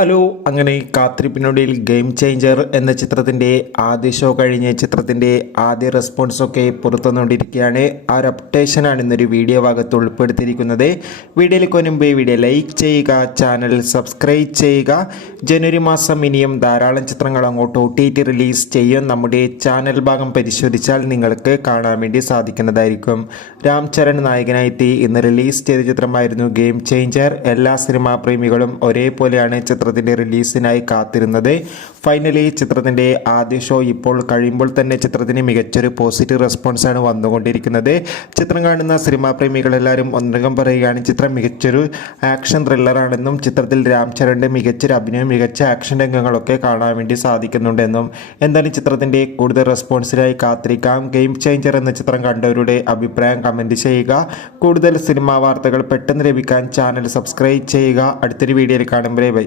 Hello, അങ്ങനെ കാത്തിരിപ്പിനൊടുവിൽ game changer എന്ന ചിത്രത്തിൻ്റെ ആദ്യ ഷോ കഴിഞ്ഞ് ചിത്രത്തിൻ്റെ ആദ്യ റെസ്പോൺസൊക്കെ പുറത്തുവന്നുകൊണ്ടിരിക്കുകയാണ്. ആ ഒരു അപ്ഡേഷനാണ് ഇന്നൊരു വീഡിയോ ഭാഗത്ത് ഉൾപ്പെടുത്തിയിരിക്കുന്നത്. വീഡിയോയിലേക്ക് മുൻപ് വീഡിയോ ലൈക്ക് ചെയ്യുക, ചാനൽ സബ്സ്ക്രൈബ് ചെയ്യുക. ജനുവരി മാസം ഇനിയും ധാരാളം ചിത്രങ്ങൾ അങ്ങോട്ട് OTT റിലീസ് ചെയ്യും. നമ്മുടെ ചാനൽ ഭാഗം പരിശോധിച്ചാൽ നിങ്ങൾക്ക് കാണാൻ വേണ്ടി സാധിക്കുന്നതായിരിക്കും. രാം ചരൺ നായകനായി ഇന്ന് റിലീസ് ചെയ്ത ചിത്രമായിരുന്നു ഗെയിം ചേഞ്ചർ. എല്ലാ സിനിമാ പ്രേമികളും ഒരേപോലെയാണ് ചിത്രത്തിൻ്റെ റിലീസിനായി കാത്തിരുന്നത്. ഫൈനലി ചിത്രത്തിൻ്റെ ആദ്യ ഷോ ഇപ്പോൾ കഴിയുമ്പോൾ തന്നെ ചിത്രത്തിന് മികച്ചൊരു പോസിറ്റീവ് റെസ്പോൺസാണ് വന്നുകൊണ്ടിരിക്കുന്നത്. ചിത്രം കാണുന്ന സിനിമാ പ്രേമികളെല്ലാവരും ഒന്നടങ്കം പറയുകയാണ് ചിത്രം മികച്ചൊരു ആക്ഷൻ ത്രില്ലറാണെന്നും ചിത്രത്തിൽ രാം ചരണിൻ്റെ മികച്ചൊരു അഭിനയം, മികച്ച ആക്ഷൻ രംഗങ്ങളൊക്കെ കാണാൻ വേണ്ടി സാധിക്കുന്നുണ്ടെന്നും. എന്തായാലും ചിത്രത്തിൻ്റെ കൂടുതൽ റെസ്പോൺസിനായി കാത്തിരിക്കാം. ഗെയിം ചേഞ്ചർ എന്ന ചിത്രം കണ്ടവരുടെ അഭിപ്രായം കമൻറ്റ് ചെയ്യുക. കൂടുതൽ സിനിമാ വാർത്തകൾ പെട്ടെന്ന് ലഭിക്കാൻ ചാനൽ സബ്സ്ക്രൈബ് ചെയ്യുക. അടുത്തൊരു വീഡിയോയിൽ കാണുമ്പോൾ ബൈ.